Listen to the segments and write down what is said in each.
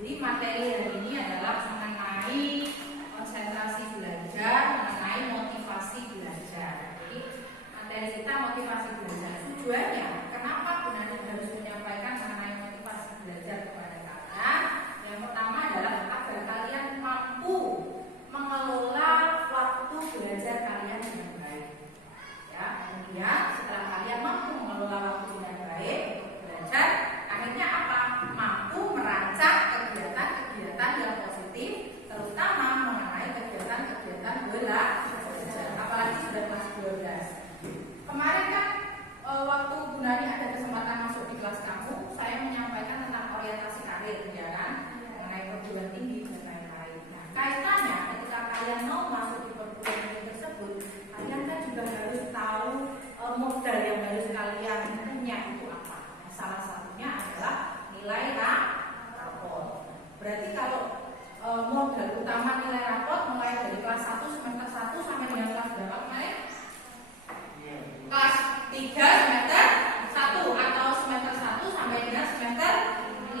Jadi materi hari ini adalah mengenai konsentrasi belajar, mengenai motivasi belajar. Jadi materi kita motivasi belajar. Tujuannya, kenapa Gunani harus menyampaikan mengenai motivasi belajar kepada kalian? Yang pertama adalah agar kalian mampu mengelola waktu belajar kalian dengan baik. Ya, kemudian setelah kalian mampu mengelola waktu dengan baik belajar, akhirnya apa? Mampu merancang kegiatan-kegiatan yang positif, terutama mengenai kegiatan-kegiatan belajar. Apalagi sudah kelas 12. Kemarin kan waktu Gunani ada kesempatan masuk di kelas kamu, saya menyampaikan tentang orientasi karir, ya kan? Mengenai perguruan tinggi dan lain-lain. Nah, kaitannya ketika kalian mau masuk di perguruan tinggi tersebut, kalian kan juga harus tahu modal yang harus kalian punya itu apa. Nah, salah satunya adalah nilai raport. Berarti kalau modal utama nilai raport mulai dari kelas 1 semester 1 sampai dengan kelas berapa kemarin? Kelas 3 semester 1 atau semester 1 sampai dengan semester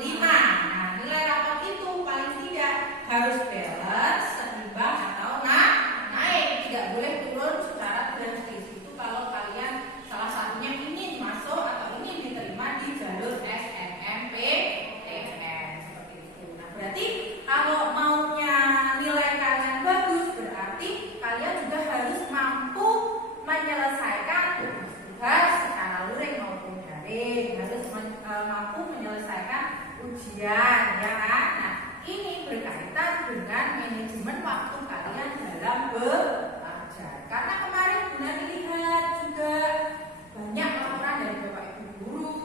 5. Nah, nilai raport itu paling tidak harus balance, seimbang atau naik, tidak boleh turun secara drastis. Itu kalau kalian salah satunya ingin masuk atau ingin diterima di jalur SNMPTN seperti itu. Nah, berarti kalau maunya nilai kalian bagus, berarti kalian juga harus mampu menyelesaikan tugas secara luring maupun daring, harus mampu menyelesaikan ujian, ya kan? Nah, ini berkaitan dengan manajemen waktu kalian dalam belajar. Karena kemarin Gunani lihat juga banyak laporan dari Bapak Ibu guru,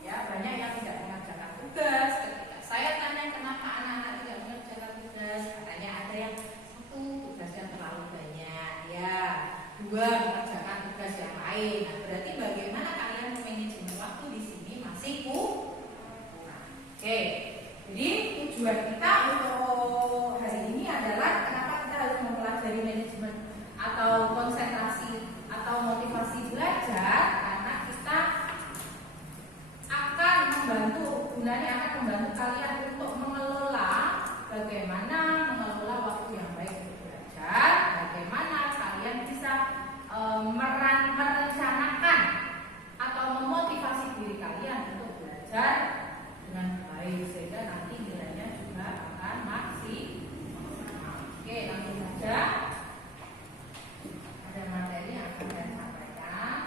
ya, banyak yang tidak mengerjakan tugas. Ketika saya tanya kenapa anak-anak tidak mengerjakan tugas, katanya ada yang satu tugasnya terlalu banyak, ya, dua mengerjakan tugas yang lain. Nah, berarti bagaimana kalian manajemen waktu di sini masih kurang. Oke, jadi tujuan kita untuk hari ini adalah kenapa kita harus mempelajari manajemen atau konsentrasi atau motivasi belajar, karena kita akan membantu, Gunani akan membantu kalian untuk mengelola bagaimana mengelola waktu yang baik untuk belajar, bagaimana kalian bisa merencanakan atau memotivasi diri kalian untuk belajar dengan baik sehingga nanti nilainya juga akan maksimal. Oke, langsung saja. Ada materi yang akan saya sampaikan.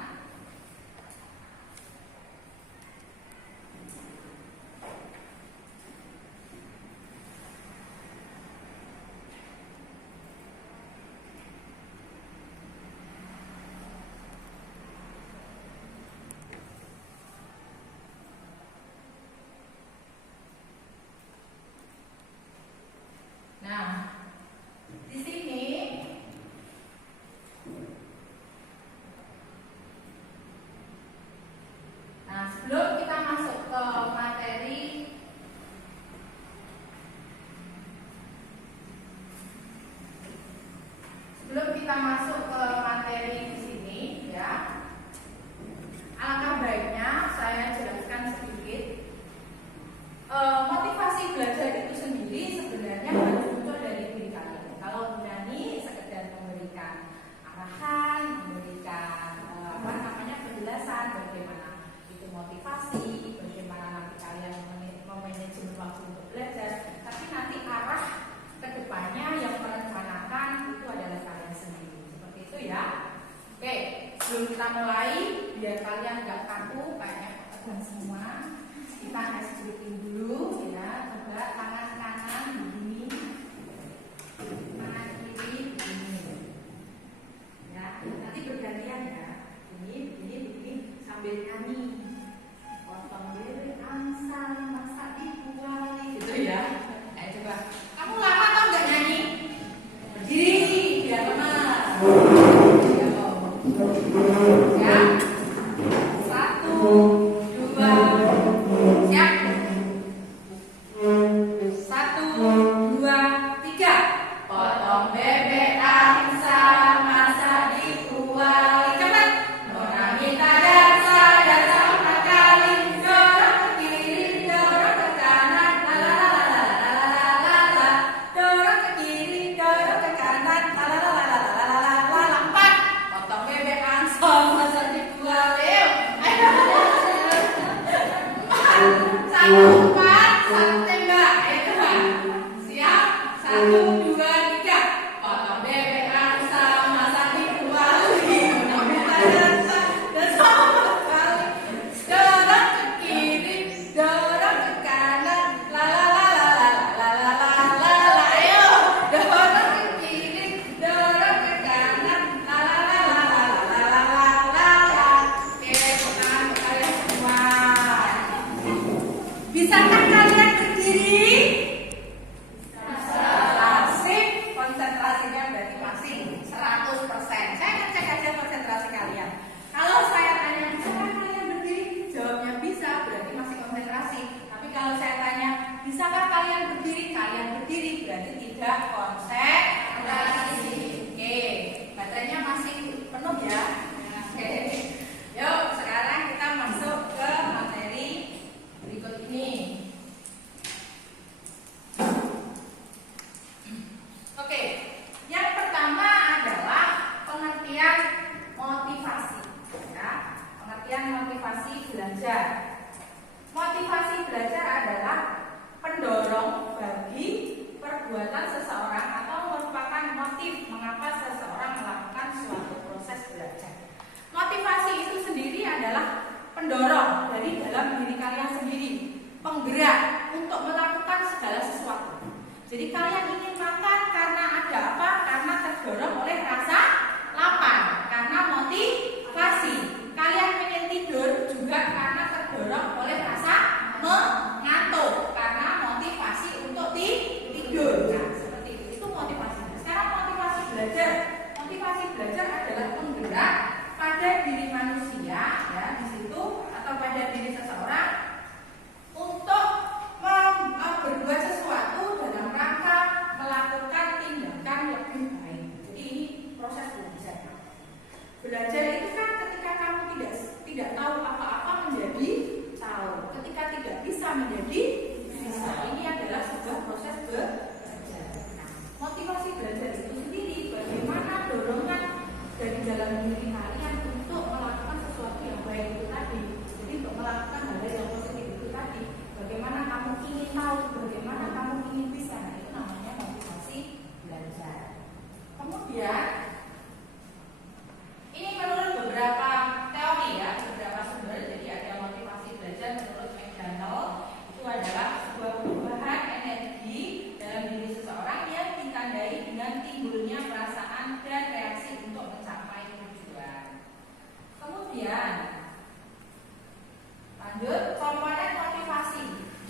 Nah, di sini sebelum kita masuk ke materi, di sini, ya, alangkah baiknya saya jelaskan sedikit. Motivasi belajar itu sendiri sebenarnya harus muncul dari diri kalian. Kalau Gunani sekedar memberikan arahan, memberikan penjelasan bagaimana itu motivasi, bagaimana nanti kalian memanajemen waktu untuk belajar, tapi nanti arah kedepannya yang merencanakan itu adalah kalian sendiri. Seperti itu, ya. Oke, sebelum kita mulai, biar kalian nggak kaku kayaknya tegang semua, kita stretching dulu, ya. Coba tangan kanan begini, tangan kiri begini, ya. Nanti bergantian, ya. Begini sambil nyanyi. Potong bebek angsa masak di kuali, gitu, ya. Coba. Kamu lama atau enggak nyanyi? Berdiri biar lemas. Ya. 1, 2, siap. 1, 2, 3. Potong bebek angsa masak di kuali. Cepat. Nona minta dansa lompat, 1 tembak. Siap? 1, 2, 3. Potong bebek sama sapi kuali. Dan sama kali. Dorong ke kiri, dorong ke kanan. La la la la la la la la la. Ayo, dorong ke kiri, dorong ke kanan. La la la la la la la la la. Oke, tangan kalian semua. Bisakah kalian berdiri? Asik, konsentrasinya berarti masih 100%. Saya ngecek aja konsentrasi kalian. Kalau saya tanya, bisakah kalian berdiri? Jawabnya bisa, berarti masih konsentrasi. Tapi kalau saya tanya, bisakah kalian berdiri? Kalian berdiri, berarti tidak konsentrasi. Oke, baterainya masih penuh ya. Oke, yuk sekarang kita masuk ke materi berikut ini. Oke, yang pertama adalah pengertian motivasi. Ya, pengertian motivasi belajar. Motivasi belajar adalah pendorong bagi perbuatan seseorang atau merupakan motif mengapa seseorang melakukan suatu proses belajar. Motivasi itu sendiri adalah pendorong dari dalam diri kalian sendiri, penggerak untuk melakukan segala sesuatu. Jadi kalian ingin makan karena ada apa? Karena terdorong oleh rasa lapar, karena motivasi. Kalian ingin tidur juga karena terdorong oleh rasa mengantuk, karena motivasi untuk tidur. Nah, seperti itu motivasi. Sekarang motivasi belajar. Motivasi belajar adalah penggerak pada diri manusia, ya, di situ atau pada diri seseorang untuk berbuat sesuatu dalam rangka melakukan tindakan lebih baik. Jadi ini proses belajar. Belajar itu kan ketika kamu tidak tahu apa-apa menjadi tahu, ketika tidak bisa menjadi bisa. Ini adalah sebuah proses belajar. Nah, motivasi belajar itu sendiri bagaimana dorongan dari dalam diri kalian untuk melakukan sesuatu yang baik itu tadi. Jadi untuk melakukan hal yang positif itu tadi. Bagaimana kamu ingin tahu, bagaimana kamu ingin bisa. Nah, itu namanya motivasi belajar. Kemudian ini menurut beberapa teori ya, beberapa sumber. Jadi ada motivasi belajar menurut McDonald, itu adalah sebuah perubahan energi dalam diri seseorang yang ditandai dengan timbulnya perasaan dan reaksi untuk mencapai tujuan. Kemudian lanjut, komponen motivasi.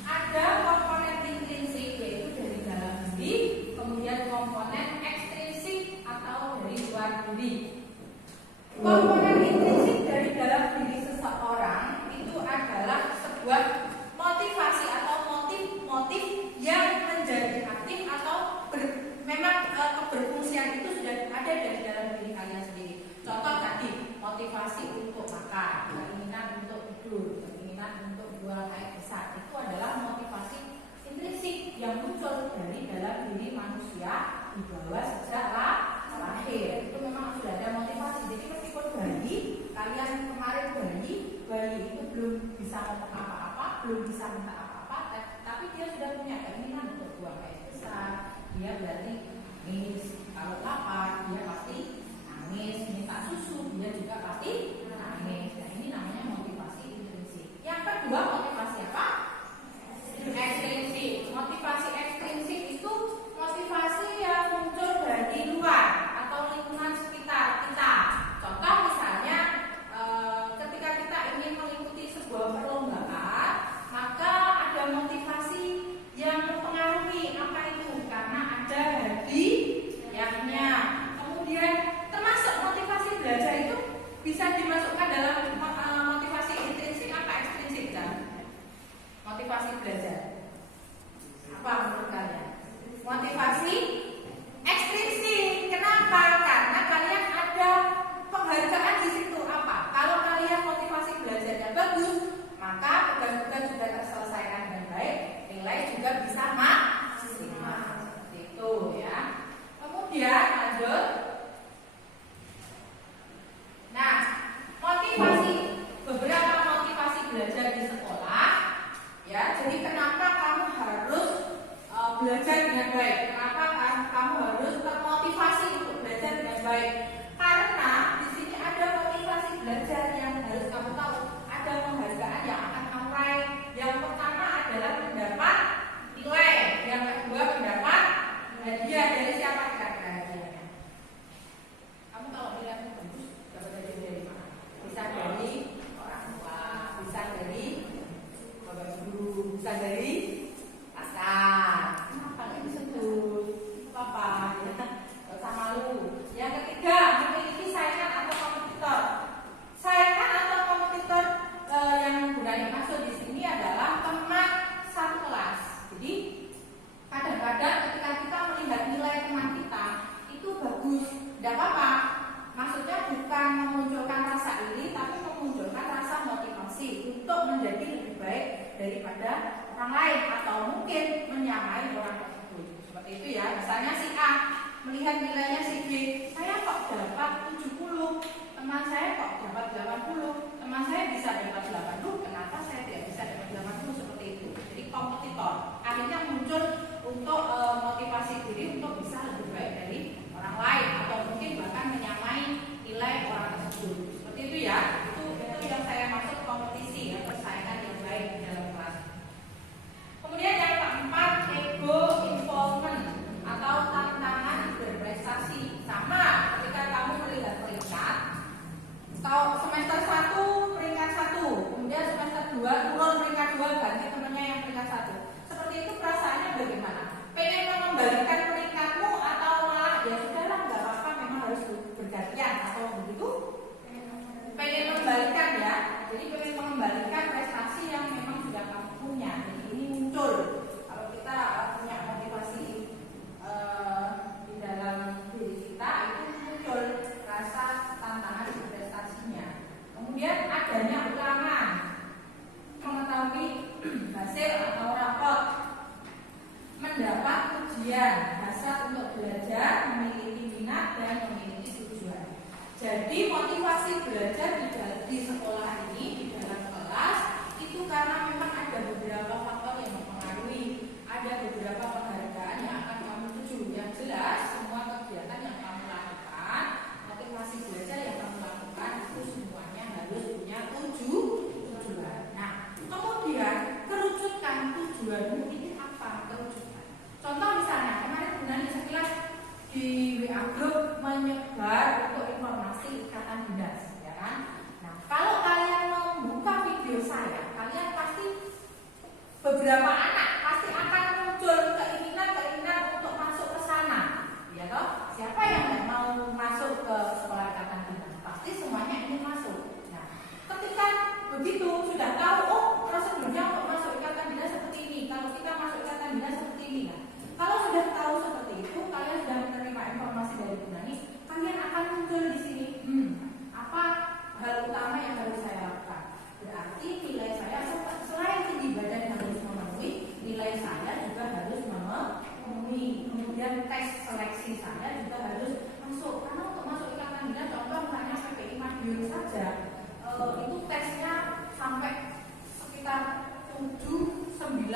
Ada komponen intrinsik yaitu dari dalam diri, kemudian komponen ekstrinsik atau dari luar diri. Komponen intrinsik dari dalam diri seseorang itu adalah sebuah motivasi atau motif-motif yang menjadi aktif atau memang keberfungsian itu sudah ada dari dalam diri kalian sendiri. Contoh tadi, motivasi untuk makan, keinginan untuk tidur, keinginan untuk buang air besar, itu adalah motivasi intrinsik yang muncul dari dalam diri manusia di bawah sejak lahir. Itu memang sudah ada motivasi. Jadi meskipun bayi, kalian kemarin bayi itu belum bisa ngomong apa-apa, belum bisa minta apa-apa, tapi dia sudah punya keinginan untuk buang air besar. Dia berarti nangis, kalau lapar dia pasti nangis, minta susu dia juga pasti nangis. Nah, ini namanya motivasi intrinsik. Yang kedua, motivasi apa? Ekstrinsik. Motivasi ekstrinsik itu motivasi yang muncul dari luar atau lingkungan sekitar kita. Contoh misalnya ketika kita ingin mengikuti sebuah perlombaan, maka ada motivasi yang mempengaruhi apa itu, karena ada hadiahnya. Kemudian termasuk motivasi belajar itu bisa beberapa anak pasti akan muncul keinginan untuk masuk ke sana, ya toh? Siapa yang nggak mau masuk ke sekolah ikatan dinas? Pasti semuanya ingin masuk. Nah, ketika begitu sudah tahu, oh prosedurnya untuk masuk ikatan dinas seperti ini. Kalau kita masuk ikatan dinas seperti ini, nah, kalau sudah tahu seperti itu, kalian sudah menerima informasi dari Bu Nani, kalian akan muncul di sini. Apa hal utama yang harus saya lakukan? Berarti nilai saya selain tinggi badan harus memenuhi, nilai saya juga harus memenuhi. Kemudian tes seleksi saya juga harus masuk. Karena untuk masuk ikatan dinas, contoh misalnya PPI Madiun saja, itu tesnya sampai sekitar 7-9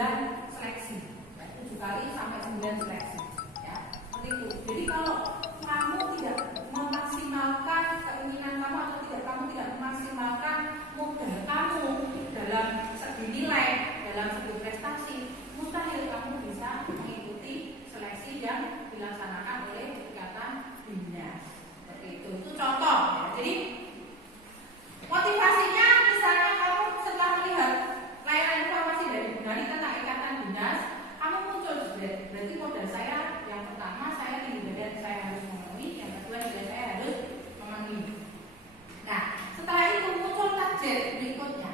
seleksi, ya, 7 kali sampai 9 seleksi, ya, seperti itu. Jadi kalau kamu tidak memaksimalkan keinginan kamu atau kamu tidak memaksimalkan modal kamu dalam segi nilai, dalam segi prestasi, mustahil kamu bisa mengikuti seleksi yang dilaksanakan oleh ikatan dinas. Seperti itu contoh, ya. Jadi motivasinya misalnya kamu setelah melihat layanan informasi dari Bu Nani tentang ikatan dinas, kamu muncul, berarti modal saya yang pertama, saya tinggi badan saya harus memenuhi, yang kedua nilai saya harus memenuhi. Nah, setelah itu muncul target berikutnya.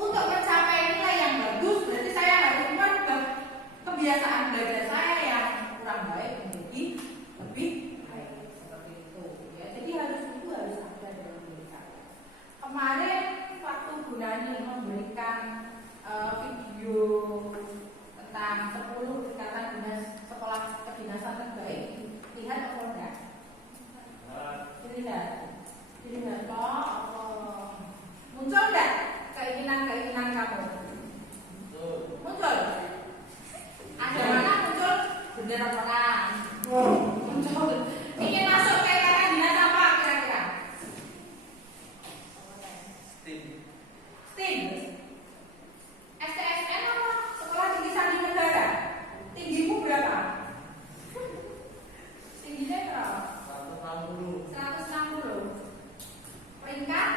Untuk mencapai nilai yang bagus, berarti saya harus merubah kebiasaan belajar saya yang kurang baik menjadi lebih baik, seperti itu. Ya, jadi harus ada dalam diri saya. Kemarin waktu Bu Nani memberikan video tentang 10 ikatan dinas sekolah kedinasan terbaik, lihat apa enggak? Dilihat kok. Muncul enggak keinginan kamu? Muncul. Ada mana muncul? Bendera perang. Muncul. Ingin masuk ke ikatan dinas apa kira-kira? STEAM. STSN apa? Sekolah Tinggi Sandi Negara. Tinggimu berapa? Tingginya berapa? 160. Peringkat?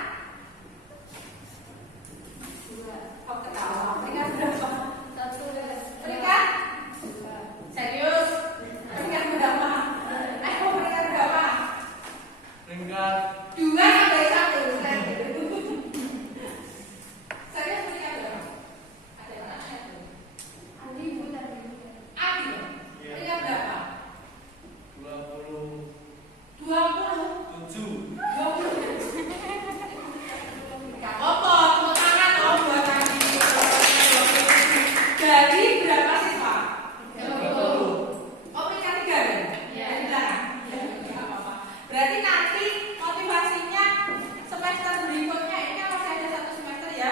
2. Kok ketawa? Peringkat berapa? 1. Peringkat? 2. Serius? Peringkat berapa? Ayo peringkat berapa? Peringkat 2 sampai 1. Serius peringkat berapa? Ada yang nanya tuh. Adi Bu tadi. Adi. Peringkat berapa? 27. 20. Gak apa-apa, tepuk tangan dong buat Adi. Jadi berapa siswa? 20. Oh, peringkat 3 ya? Iya. Di belakang? Iya. Gak apa-apa. Berarti nanti motivasinya semester berikutnya, ini kan masih ada 1 semester ya,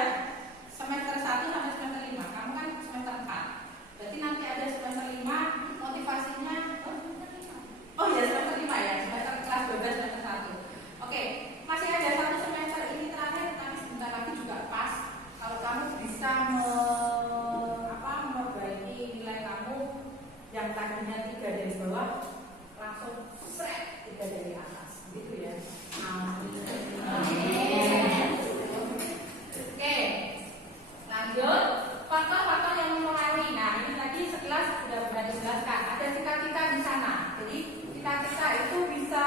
semester 1 sampai semester 5. Kamu kan semester 4. Berarti nanti ada semester 5, motivasinya oh iya semester 5 ya, semester kelas 12 semester 1. Oke, masih ada 1 semester ini terakhir, tapi sebentar lagi juga pas. Kalau kamu bisa memperbaiki nilai kamu yang tadinya 3 dari bawah, langsung seret 3 dari atas, gitu ya. Amin. Oke, lanjut. Faktor-faktor yang mempengaruhi. Nah, ini tadi sekilas sudah pernah dijelaskan. Ada cita-cita di sana. Jadi cita-cita itu bisa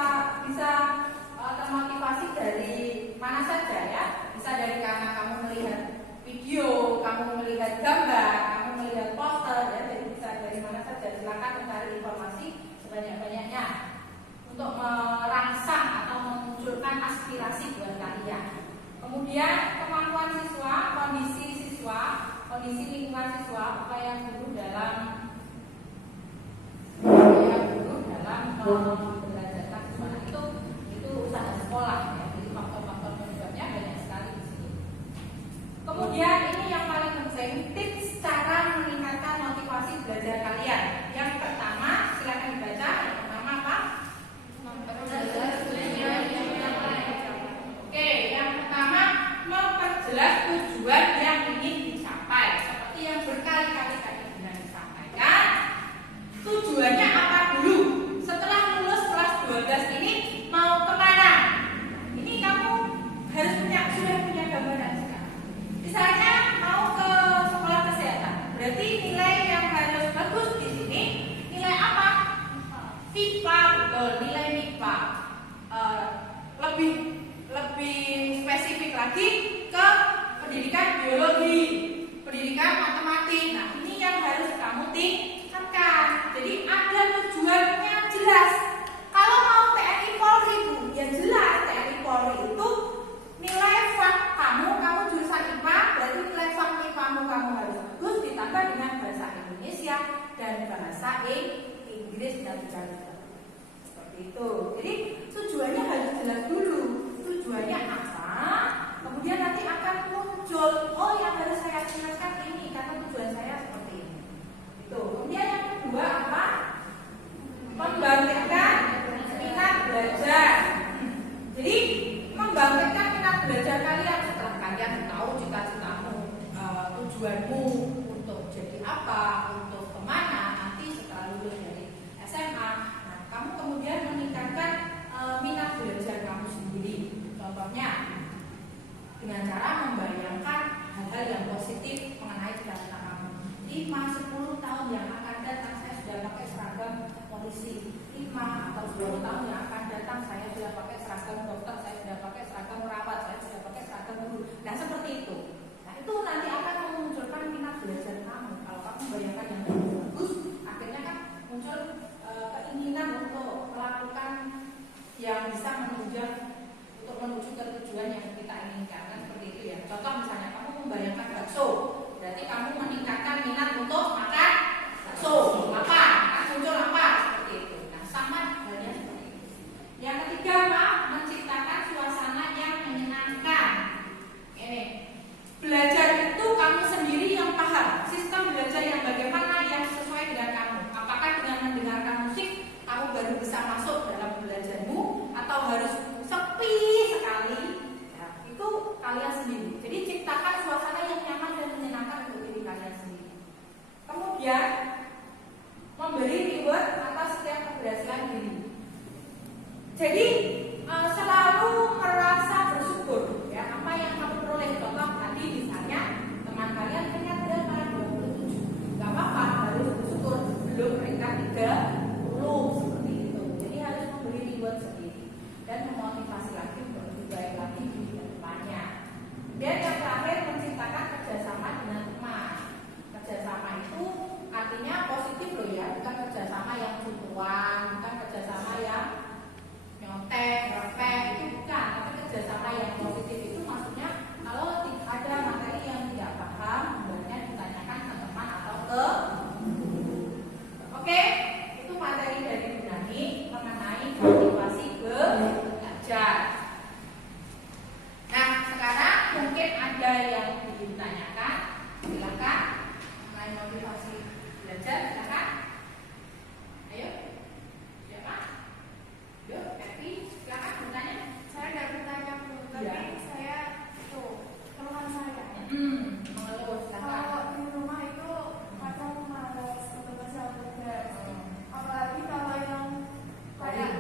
termotivasi dari mana saja ya. Bisa dari karena kamu melihat video, kamu melihat gambar, kamu melihat poster ya. Jadi bisa dari mana saja. Silakan mencari informasi sebanyak-banyaknya untuk merangsang atau memunculkan aspirasi buat kalian. Kemudian kemampuan siswa, kondisi lingkungan siswa, upaya guru dalam belajar siswa itu usaha sekolah ya. Jadi faktor-faktor penyebabnya banyak sekali di sini. Kemudian ini yang paling penting, tips cara meningkatkan motivasi belajar kalian. Yang pertama, silakan dibaca. Yang pertama apa? Oke, yang pertama memperjelas tujuan yang ingin dicapai. Seperti yang berkali-kali tadi sudah disampaikan. Tujuannya apa dulu? Setelah lulus lagi ke pendidikan biologi, pendidikan matematik. Nah, ini yang harus kamu tingkatkan. Jadi ada tujuannya jelas. Kalau mau TNI Polri Bu, ya jelas TNI Polri itu nilai FAK kamu jurusan IPA, berarti nilai FAK IPA-mu kamu harus bagus ditambah dengan bahasa Indonesia dan bahasa Inggris dan juga seperti itu. Jadi tujuannya harus jelas dulu. Tujuannya apa? Kemudian nanti akan muncul, oh yang harus saya jelaskan ini karena tujuan saya seperti ini. Itu. Kemudian yang kedua apa? Membangkitkan minat belajar. Jadi membangkitkan minat belajar kalian setelah kalian tahu cita-citamu, tujuanmu untuk jadi apa, untuk kemana nanti setelah lulus dari SMA. Nah, kamu kemudian meningkatkan minat belajar kamu sendiri. Contohnya dengan cara membayangkan hal-hal yang positif mengenai cita-cita kamu. 5-10 tahun yang akan datang saya sudah pakai seragam polisi. 5 atau 10 tahun yang akan datang saya sudah pakai seragam dokter, saya sudah pakai seragam perawat, saya sudah pakai seragam guru. Nah, seperti itu. Nah, itu nanti akan memunculkan minat belajar kamu. Kalau kamu bayangkan yang bagus, akhirnya kan muncul keinginan untuk melakukan yang bisa menunjang untuk menuju ke tujuan yang kita inginkan, kan seperti itu ya. Contoh misalnya kamu membayangkan bakso, berarti kamu meningkatkan minat untuk makan bakso. Apa? Kan muncul apa? Seperti itu. Nah, sama halnya seperti itu. Yang ketiga apa? Menciptakan suasana yang menyenangkan. Ini belajar itu kamu sendiri yang paham. Sistem belajar yang bagaimana yang sesuai dengan kamu. Apakah dengan mendengarkan musik kamu baru bisa masuk dalam belajarmu, atau harus sepi sekali? Ya, itu kalian sendiri. Jadi ciptakan suasana yang nyaman dan menyenangkan untuk diri kalian sendiri. Kemudian memberi reward atas setiap keberhasilan diri. Jadi selalu merasa bersyukur ya apa yang kamu peroleh. Contoh tadi misalnya teman kalian ternyata ada 27, gak apa-apa, harus bersyukur belum mereka 30 seperti itu. Jadi harus memberi reward sendiri dan memotivasi lagi untuk lebih baik lagi di depannya. Dan yang terakhir menciptakan kerjasama dengan teman. Kerjasama itu artinya positif loh ya, bukan kerjasama yang cukuan, bukan kerjasama yang nyontek, repek, itu bukan. Tapi kerjasama yang positif itu maksudnya kalau ada materi yang tidak paham, sebenarnya ditanyakan ke teman atau ke guru. Oke, itu materi dari Bu Nani mengenai motivasi belajar. Nah, sekarang mungkin ada yang ditanyakan, silakan mengenai motivasi belajar, silakan. Ayo, siapa? Yuk, Evi, silakan bertanya. Saya nggak bertanya Bu, tapi Ya. saya tuh keluhan saya. Mengeluh, silakan. Kalau di rumah itu kadang malas untuk baca tugas. Apalagi kalau yang kayak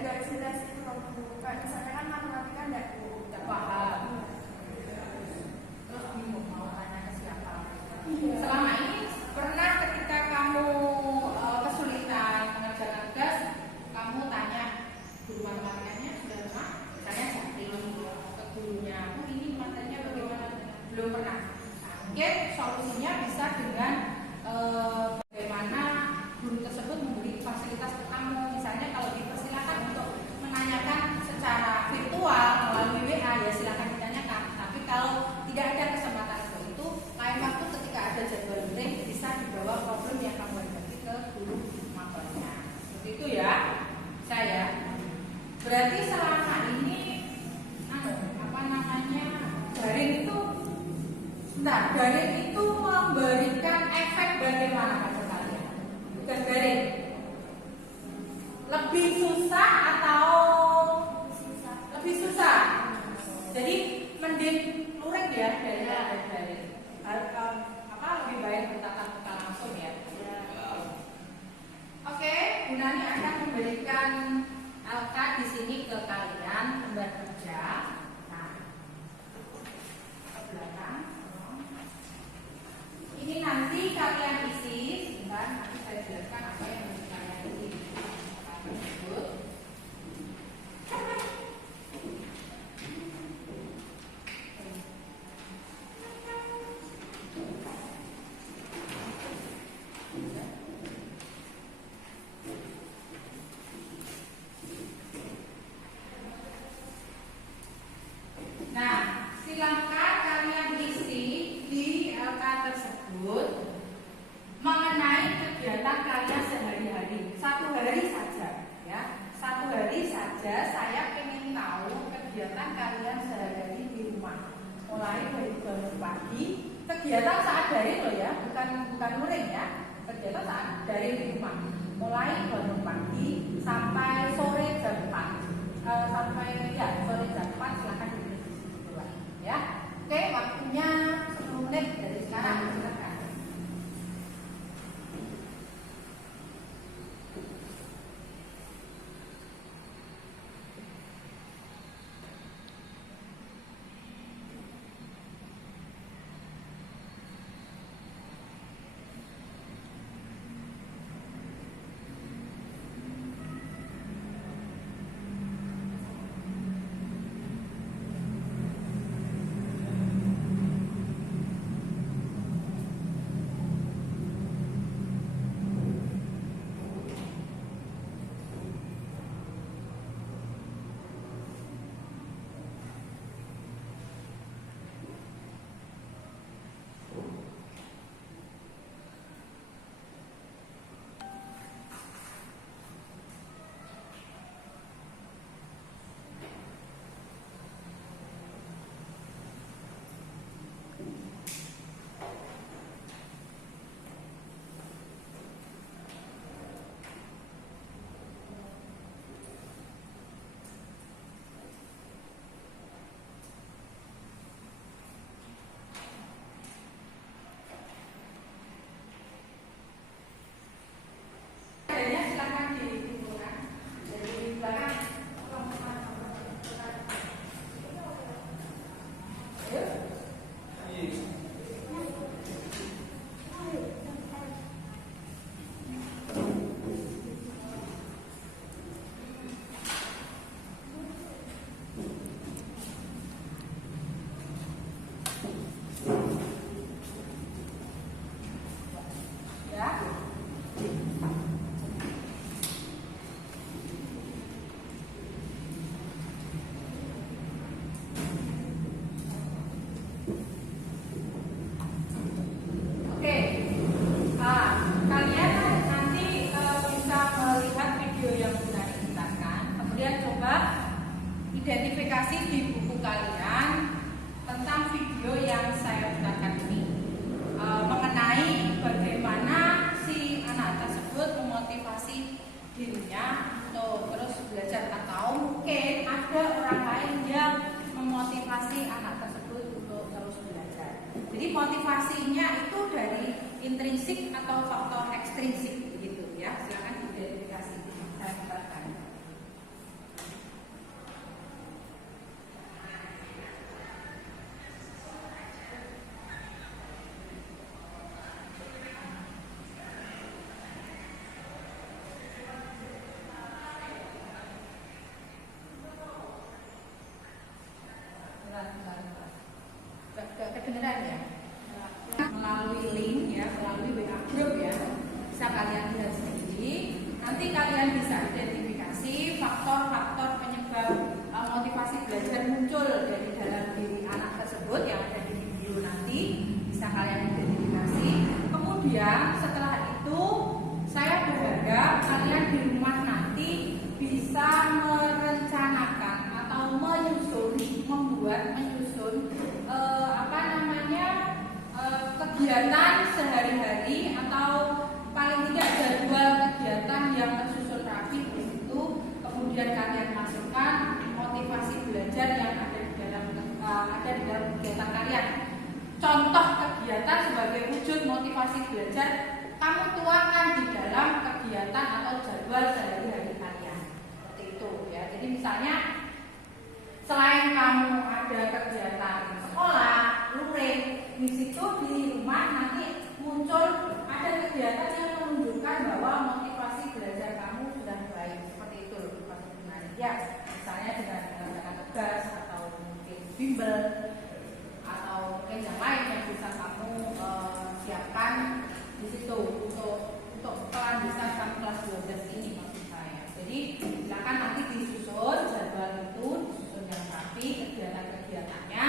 nggak jelas itu loh Bu. Kayak misalnya kan matematika nggak paham. Terus bingung mau tanya ke siapa? Iya. Selama ini pernah ketika kamu kesulitan mengerjakan tugas, kamu tanya guru matematikanya sudah pernah? Misalnya chatting ke gurunya, oh ini materinya bagaimana? Belum pernah. Nah, mungkin solusinya bisa dengan bagaimana guru tersebut memberi fasilitas ke kamu. Misalnya kalau dipersilakan untuk menanyakan secara virtual melalui WA, ya silakan ditanyakan. Tapi kalau tidak ada kesempatan seperti itu, lain waktu ketika ada jadwal meeting bisa dibawa problem yang kamu hadapi ke guru mapelnya. Seperti itu ya, saya. Berarti selama ini daring itu, daring itu memberikan efek bagaimana pada kalian? Tugas daring lebih susah atau lebih susah? Jadi mending luring ya daripada daring. Lebih baik bertatap muka langsung ya. Oke, Bu Nani akan memberikan LK di sini ke kalian lembar kerja. Nah, ke belakang. Ini nanti kalian isi, sebentar nanti saya jelaskan apa yang harus kalian isi. silakan kalian isi di LK tersebut mengenai kegiatan kalian sehari-hari. 1 hari saja, ya. 1 hari saja saya ingin tahu kegiatan kalian sehari-hari di rumah. Mulai dari bangun pagi, kegiatan saat daring loh ya, bukan luring ya. Kegiatan saat daring di rumah. Mulai bangun pagi sampai sore jam 4. Sore jam 4 silakan ditulis di situ lah, ya. Oke, waktunya 10 menit dari sekarang, silakan. Identifikasi di buku kalian tentang video yang saya putarkan ini mengenai bagaimana si anak tersebut memotivasi dirinya untuk terus belajar, atau mungkin ada orang lain yang memotivasi anak tersebut untuk terus belajar. Jadi motivasinya itu dari intrinsik atau faktor ekstrinsik begitu ya. Silakan identifikasi. Saya putarkan. Kedengeran ya? Melalui link ya, melalui WA group ya, bisa kalian lihat sendiri. Nanti kalian bisa identifikasi faktor-faktor penyebab motivasi belajar muncul dari dalam diri anak tersebut yang ada di video nanti, bisa kalian identifikasi. Kemudian setelah itu saya berharap kalian di rumah nanti bisa merencanakan atau membuat kegiatan sehari-hari atau paling tidak jadwal kegiatan yang tersusun rapi di situ. Kemudian kalian masukkan motivasi belajar yang ada di dalam kegiatan kalian. Contoh kegiatan sebagai wujud motivasi belajar kamu tuangkan di dalam kegiatan atau jadwal sehari-hari kalian. Seperti itu ya. Jadi misalnya selain kamu ada kegiatan sekolah, luring, di situ di rumah nanti muncul ada kegiatan yang menunjukkan bahwa motivasi belajar kamu sudah baik. Seperti itu motivasi belajar. Ya, misalnya dengan mengadakan tugas atau mungkin bimbel atau mungkin yang lain yang bisa kamu siapkan di situ untuk kelanjutan kamu kelas 12 ini maksud saya. Jadi silakan nanti disusun jadwal itu, disusun yang rapi kegiatan-kegiatannya.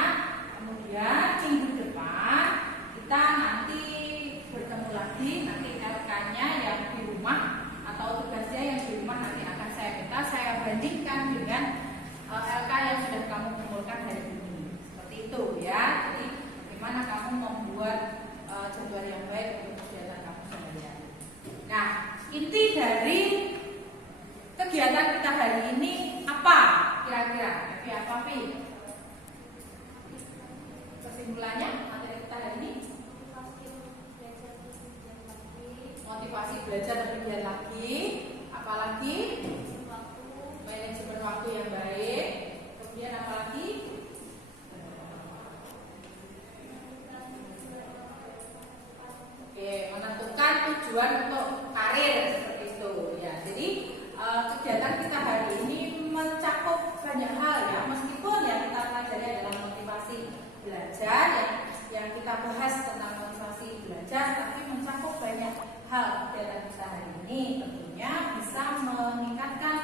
itu ya. Jadi bagaimana kamu membuat jadwal yang baik untuk kegiatan kamu sehari-hari. Nah, inti dari kegiatan kita hari ini apa? Kira-kira apa sih? Kesimpulannya materi kita hari ini motivasi belajar lebih giat lagi, apalagi manajemen waktu yang baik, kemudian apalagi menentukan tujuan untuk karir seperti itu ya. Jadi kegiatan kita hari ini mencakup banyak hal ya, meskipun yang kita pelajari adalah motivasi belajar yang kita bahas tentang motivasi belajar, tapi mencakup banyak hal kegiatan kita hari ini tentunya bisa meningkatkan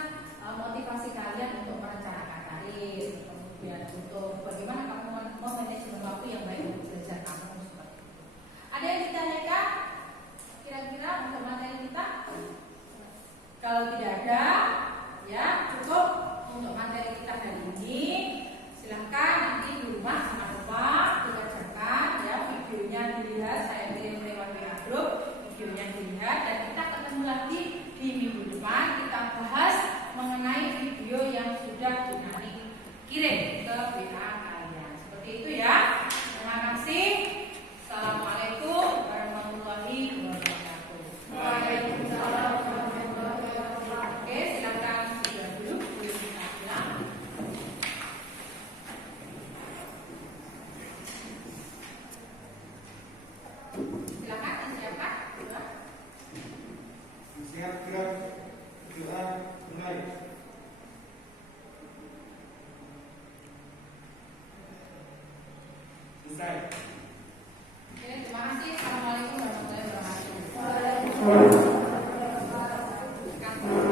motivasi kalian untuk merencanakan karir, kemudian untuk bagaimana kamu memanajemen waktu yang baik untuk belajar kamu seperti itu. Ada yang ditanyakan kira-kira untuk materi kita? Kalau tidak ada, ya cukup untuk materi kita hari ini. Silahkan nanti di rumah jangan lupa dikerjakan ya, videonya dilihat, saya kirim lewat WA group, videonya dilihat, dan kita ketemu lagi di minggu depan. Kita bahas mengenai video yang sudah Dinani kirim ke WA kalian. Seperti itu ya. Terima kasih. Assalamualaikum warahmatullahi wabarakatuh. Waalaikumsalam warahmatullahi wabarakatuh. Oke, silakan sudah dulu kita bilang. Silakan siapa? siap gerak doa mulai. Selesai. Oke, terima kasih. Assalamualaikum warahmatullahi wabarakatuh. Waalaikumsalam.